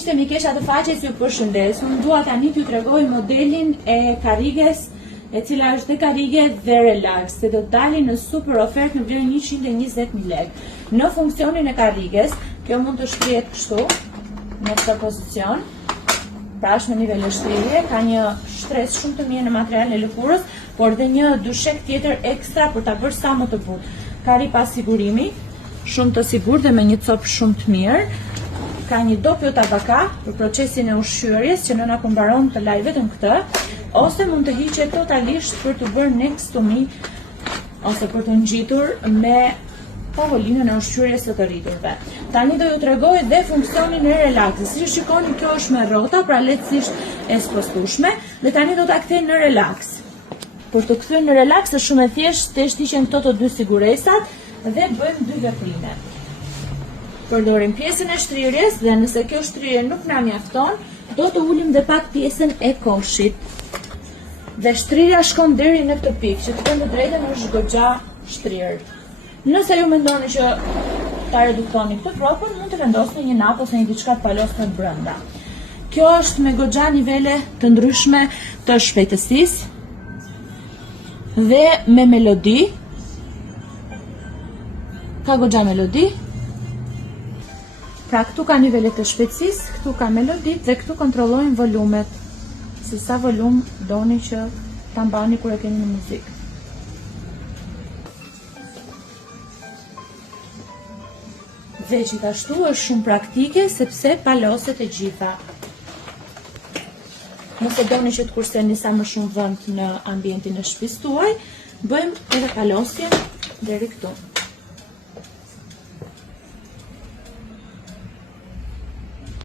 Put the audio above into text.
Miqtë e mi Kesha të faqes ju përshëndes. Unë dua tani t'ju tregoj modelin e karriges, e cila është dhe karrige dhe relax, se do të dalin në super ofertë në vlerën 120.000 lekë. Në funksionin e karriges, kjo mund të shtrihet kështu, në këtë pozicion. Pra është në nivel shtrihje, ka një shtresë shumë të mirë në materialin e lëkurës, por dhe një dushek tjetër ekstra për ta bërë sa më të butë. Ka ripa sigurimi, shumë të sigurt dhe me një copë shumë të mirë. Ka një doppio tabaka për procesin e ushqyerjes që nëna kur mbaron të laj vetëm këtë, ose mund të hiqet totalisht për të bërë next to me ose për të ngjitur me tavolinën e ushqyerjes së të rriturve. Tani do ju tregoj dhe funksionin e relaxit. Si shikoni, kjo është me rrota, pra lehtësisht e spostueshme, dhe tani do ta kthej në relax. Për të kthyer në relax është shumë e thjeshtë, thjesht hiqen këto të dy siguresat dhe bëjmë dy veprime. Përdorim pjesën e shtrirjes dhe nëse kjo shtrirje nuk na mjafton, do të ulim dhe pak pjesën e koshit. Dhe shtrirja shkon deri në këtë pikë, që të them të drejtën është goxha shtrirë. Nëse ju mendoni që ta reduktoni këtë propën, mund të vendosni një nap ose një diçka të palosur brenda. Kjo është me goxha nivele të ndryshme të shpejtësisë dhe me melodi. Ka goxha melodi. Pra këtu ka nivelet të shpejtësisë, këtu ka melodit dhe këtu kontrollojnë volumet. Se sa volum doni që ta mbani kur e keni në muzikë. Dhe gjithashtu është shumë praktike sepse paloset e gjitha. Nëse doni që të kurseni sa më shumë vend në ambientin e shtëpisë tuaj, bëjmë edhe palosjen deri këtu.